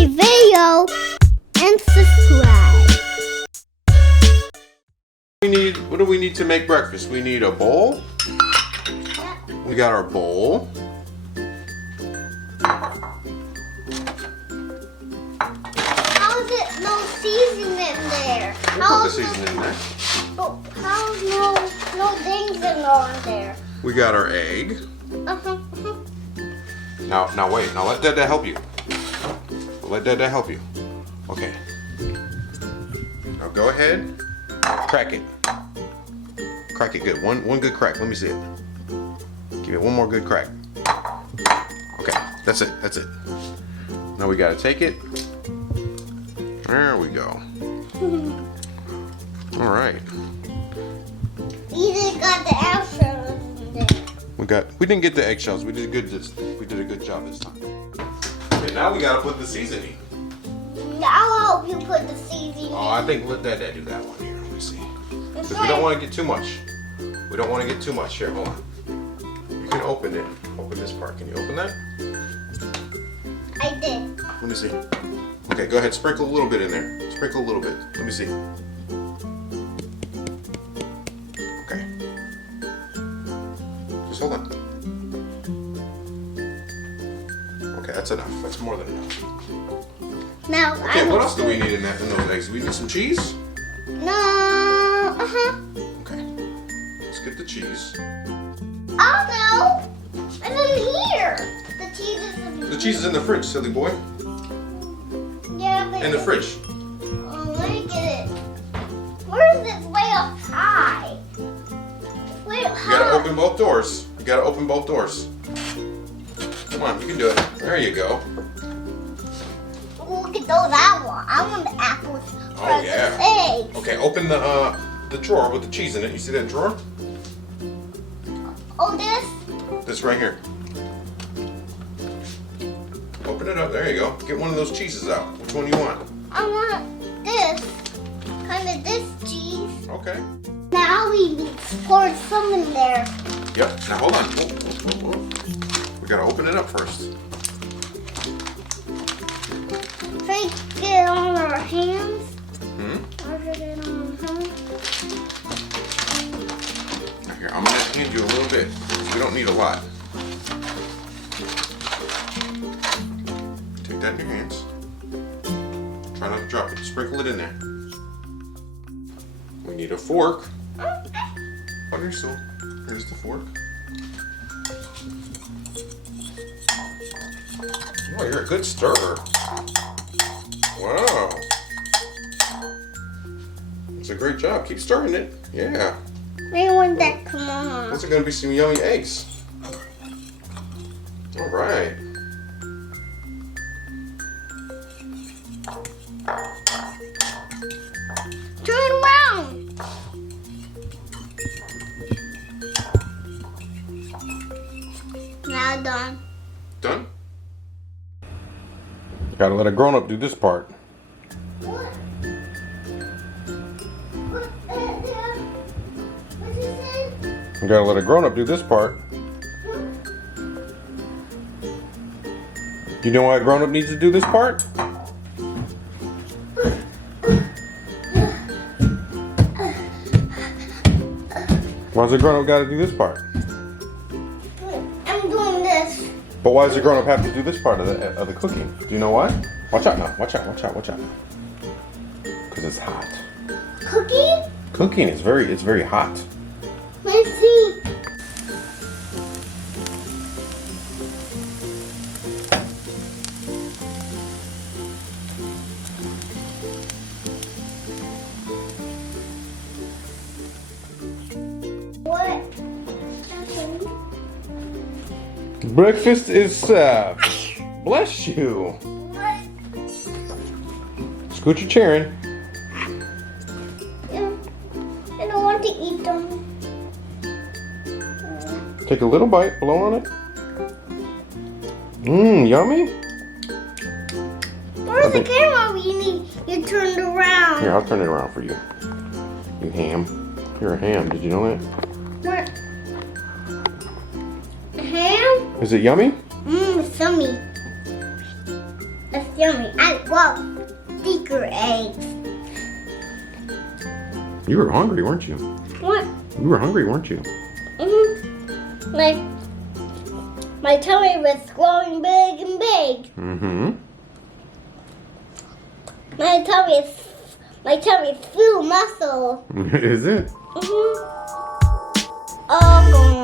a video and subscribe. What do we need to make breakfast? We need a bowl. We got our bowl. How is it no seasoning in there? We'll put the seasoning in there. How's no things in there? We got our egg. Uh-huh. Now wait. Now let Dad help you. Let Dad help you. Okay. Now go ahead. Crack it. Crack it good. One good crack. Let me see it. Give it one more good crack. Okay. That's it. That's it. Now we gotta take it. There we go. All right. You just got the eggshells in there. We didn't get the eggshells. We did a good job this time. Okay, now we gotta put the seasoning. I'll help you put the seasoning. Oh, I think let Dad do that one here. Let me see. Because we don't want to get too much. We don't want to get too much. Here, hold on. You can open it. Open this part. Can you open that? I did. Let me see. Okay, go ahead. Sprinkle a little bit in there. Sprinkle a little bit. Let me see. Okay. Just hold on. Okay, that's enough. That's more than enough. Now, okay, what else do we need in those eggs? We need some cheese? No. Okay. Let's get the cheese. Oh no! It's in here. The cheese is in The cheese is in the fridge, silly boy. Yeah, but In the fridge. Oh, let me get it. Where is this way up high? Wait, You gotta open both doors. You gotta open both doors. Come on, you can do it. There you go. Look at that one. I want the apples. Oh yeah. Eggs. Okay, open the drawer with the cheese in it. You see that drawer? Oh, this? This right here. Open it up. There you go. Get one of those cheeses out. Which one do you want? I want this. Kind of this cheese. Okay. Now we need to pour some in there. Yep. Now hold on. Whoa. We gotta open it up first. Should we get it on our hands? Hmm? Or should we get it on our hands? Now here, I'm gonna hand you a little bit. We don't need a lot. Take that in your hands. Try not to drop it. Sprinkle it in there. We need a fork. On your stool. Here's the fork. Oh, you're a good stirrer. Wow. It's a great job. Keep stirring it. Yeah. We want that, come on. Those are going to be some yummy eggs. All right. Turn around. Now done. Done? Gotta let a grown-up do this part. What? What you say? You gotta let a grown-up do this part. You know why a grown-up needs to do this part? Why's a grown-up gotta do this part? I'm doing this. But why does a grown-up have to do this part of the cooking? Do you know why? Watch out now. Watch out. Because it's hot. Cookie? Cooking is very hot. Let's see. What? Breakfast is served. Bless you. What? Scoot your chair in. I don't want to eat them. Take a little bite, blow on it. Mmm, yummy. Where's the camera? You turned around. Here, I'll turn it around for you. You ham. You're a ham. Did you know that? What? Ham? Is it yummy? Mmm, it's yummy. Let's yummy. I love secret eggs. You were hungry, weren't you? What? You were hungry, weren't you? Mm-hmm. My tummy was growing big and big. Mm-hmm. My tummy's full muscle. Is it? Mm-hmm. Oh,